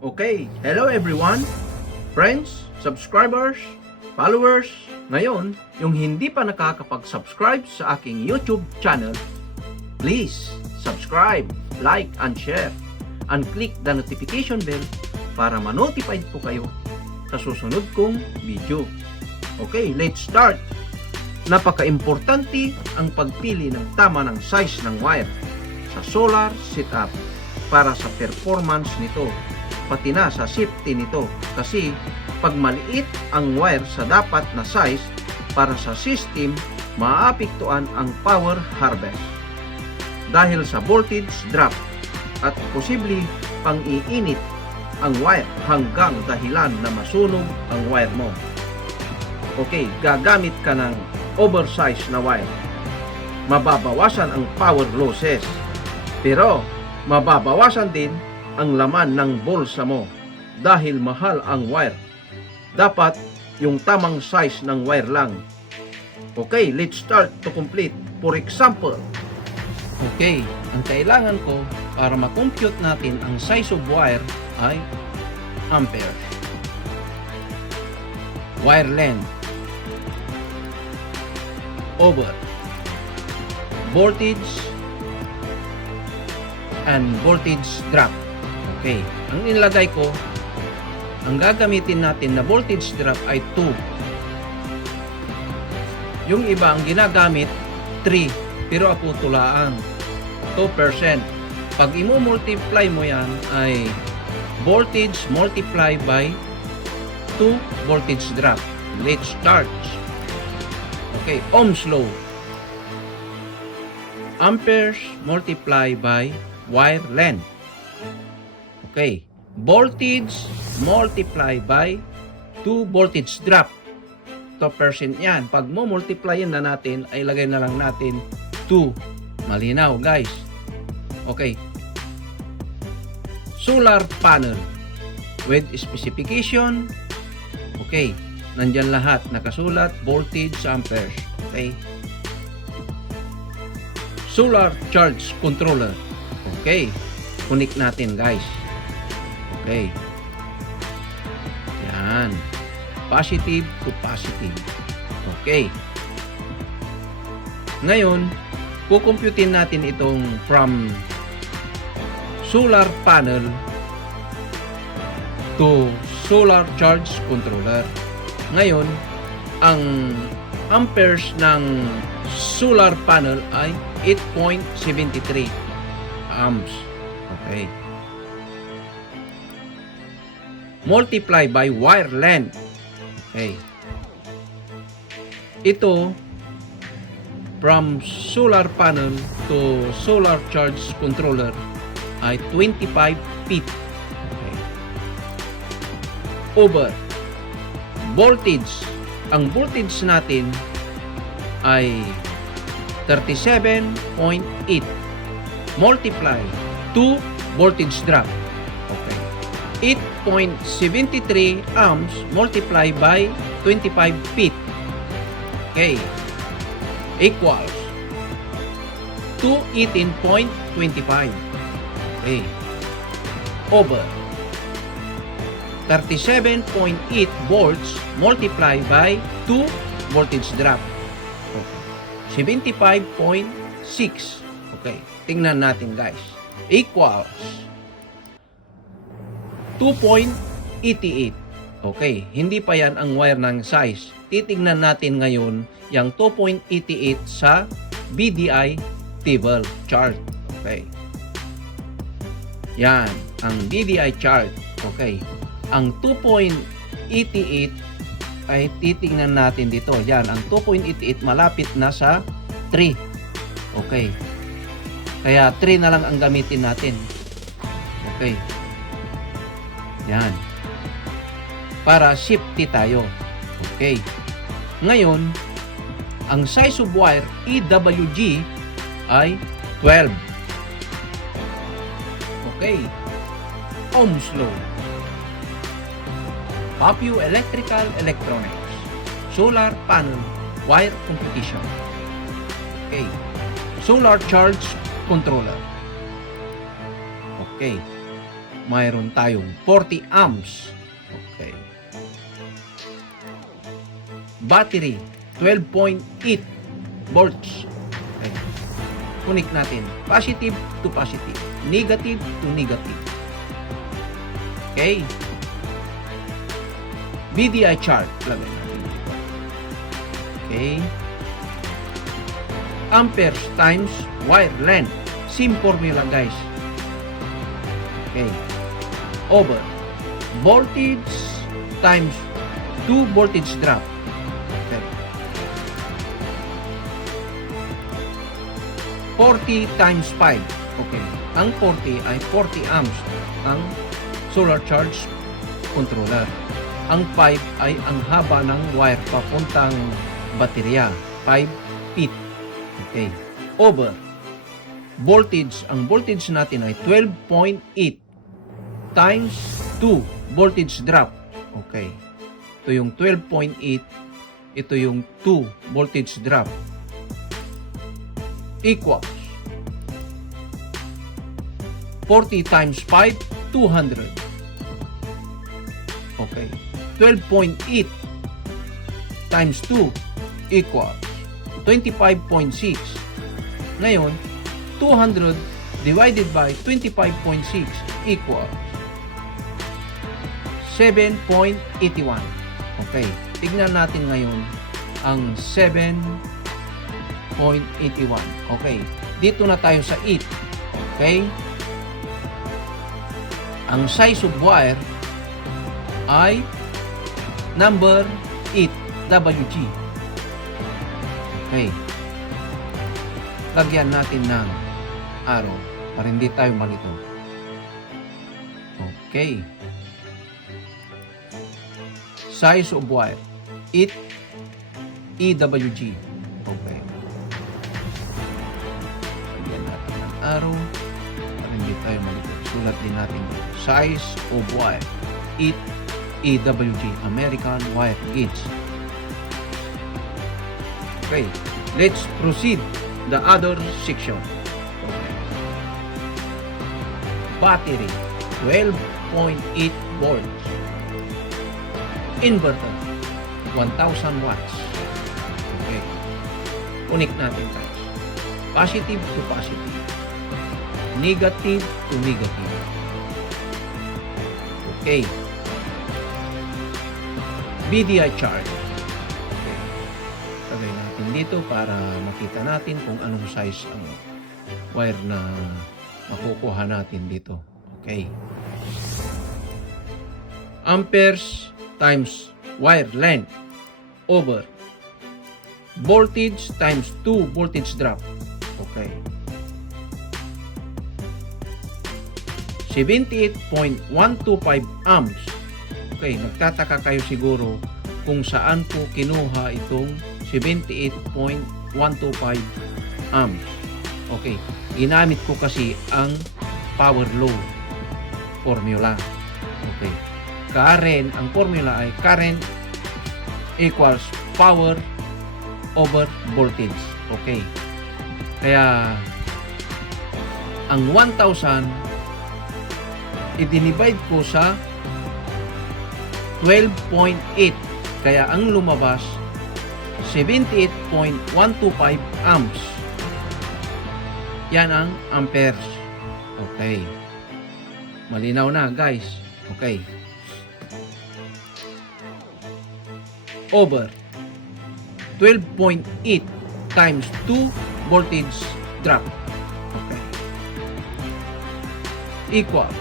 Okay, hello everyone, friends, subscribers, followers. Ngayon, yung hindi pa nakakapag-subscribe sa aking YouTube channel, please subscribe, like, and share. And click the notification bell para ma-notified po kayo sa susunod kong video. Okay, let's start. Napaka-importante ang pagpili ng tama ng size ng wire sa solar setup para sa performance nito, pati na sa safety nito, kasi pag maliit ang wire sa dapat na size para sa system, maaapektuhan ang power harvest dahil sa voltage drop at posible pang iinit ang wire hanggang dahilan na masunog ang wire mo. Okay, gagamit ka ng oversized na wire. Mababawasan ang power losses, pero mababawasan din ang laman ng bulsa mo dahil mahal ang wire. Dapat yung tamang size ng wire lang. Okay, let's start to complete. For example, okay, ang kailangan ko para ma-compute natin ang size of wire ay ampere, wire length, over voltage and voltage drop. Okay, ang nilagay ko, ang gagamitin natin na voltage drop ay 2. Yung iba ang ginagamit 3, pero ako tulaan 2%. Pag i-multiply mo yan ay voltage multiply by 2 voltage drop. Let's start. Okay, Ohm's law. Amperes multiply by wire length. Okay, voltage multiply by 2 voltage drop. 2% yan. Pag mo multiply na natin, ay lagay na lang natin 2. Malinaw, guys. Okay. Solar panel with specification. Okay, nandyan lahat nakasulat, voltage, amperes. Okay. Solar charge controller. Okay, connect natin, guys. Okay. Yan. Positive to positive. Okay. Ngayon, kukumputin natin itong from solar panel to solar charge controller. Ngayon, ang amperes ng solar panel ay 8.73 amps. Okay. Multiply by wire length. Okay. Ito, from solar panel to solar charge controller ay 25 feet. Okay. Over voltage. Ang voltage natin ay 37.8 multiply 2 voltage drop. Okay. 8.73 amps multiply by 25 feet. Okay. Equals 218.25. Okay. Over 37.8 volts multiply by 2 voltage drop. Okay. 75.6. Okay. Tingnan natin, guys. Equals 2.88. Okay, hindi pa yan ang wire ng size. Titingnan natin ngayon yung 2.88 sa BDI table chart. Okay. Yan, ang BDI chart. Okay. Ang 2.88 ay titingnan natin dito. Yan, ang 2.88 malapit na sa 3. Okay. Kaya 3 na lang ang gamitin natin. Okay. Yan. Para safety tayo. Okay. Ngayon, ang size of wire EWG ay 12. Okay. Ohm's law. Papio Electrical Electronics. Solar panel wire computation. Okay. Solar charge controller. Okay. mayroon tayong 40 amps. Okay. Battery, 12.8 volts. Okay. Connect natin. Positive to positive. Negative to negative. Okay. VDI chart. Lagay natin dito. Okay. Amperes times wire length. Same formula, guys. Okay. Over. Voltage times 2 voltage drop. Okay. 40 times 5. Okay. Ang 40 ay 40 amps. Ang solar charge controller. Ang 5 ay ang haba ng wire papuntang baterya. 5 feet. Okay. Over. Voltage, ang voltage natin ay 12.8 times 2 voltage drop. Okay. Ito yung 12.8. Ito yung 2 voltage drop. Equals 40 times 5, 200. Okay. 12.8 times 2 equals 25.6. Ngayon, 200 divided by 25.6 equals 7.81. Okay. Tignan natin ngayon ang 7.81. Okay. Dito na tayo sa 8. Okay. Ang size of wire ay number 8 WG. Okay. Lagyan natin ng arrow para hindi tayo malito. Okay. Size of wire 8 EWG. Okay. Lagyan natin ng arrow para hindi tayo malito. Sulat din natin size of wire 8 EWG, American wire gauge. Okay, let's proceed the other section. Okay. Battery, 12.8 volts. Inverter, 1,000 watts. Okay. Connect natin guys. Positive to positive. Negative to negative. Okay. VDI chart. Okay. Lagay natin dito para makita natin kung anong size ang wire na makukuha natin dito. Okay. Amperes times wire length over voltage times 2 voltage drop. Okay. 78.125 amps. Okay, nagtataka kayo siguro kung saan ko kinuha itong 78.125 amps. Okay, ginamit ko kasi ang power law formula. Okay, current, ang formula ay current equals power over voltage. Okay, kaya ang 1,000 i-divide ko sa 12.8, kaya ang lumabas 78.125 amps. Yan ang amperes. Okay, malinaw na guys. Okay, over 12.8 times 2 voltage drop. Okay, equals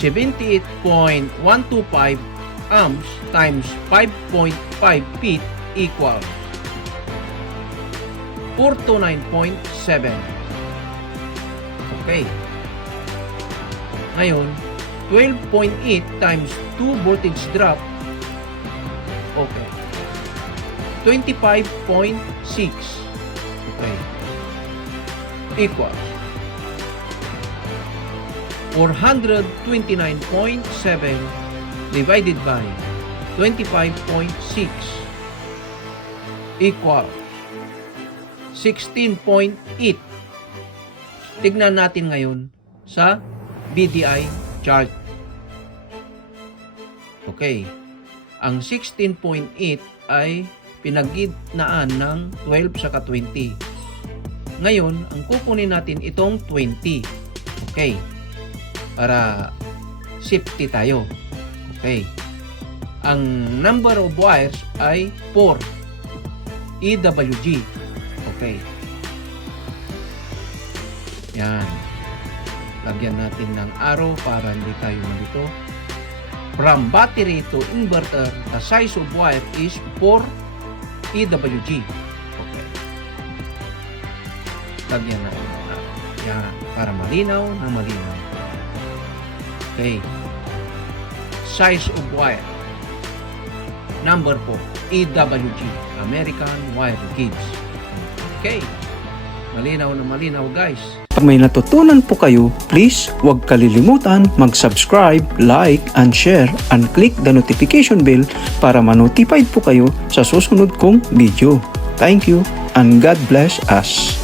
78.125 amps times 5.5 feet equals 429.7. Okay. Ngayon, 12.8 times 2 voltage drop. Okay. 25.6. Okay. Equals 429.7 divided by 25.6 equals 16.8. Tignan natin ngayon sa BDI chart. Okay. Ang 16.8 ay pinagitnaan ng 12 saka 20. Ngayon, ang kukunin natin itong 20. Okay. Para safety tayo. Okay. Ang number of wires ay 4. EWG. Okay. Yan. Lagyan natin ng arrow para hindi tayo malito. From battery to inverter, the size of wire is 4 EWG. Okay. Lagyan natin ng arrow. Yan. Para malinaw na malinaw. Okay. Size of wire. Number 4, EWG, American Wire Gauge. Okay. Malinaw na malinaw, guys. Pag may natutunan po kayo, please huwag kalilimutan mag-subscribe, like, and share, and click the notification bell para ma-notified po kayo sa susunod kong video. Thank you, and God bless us.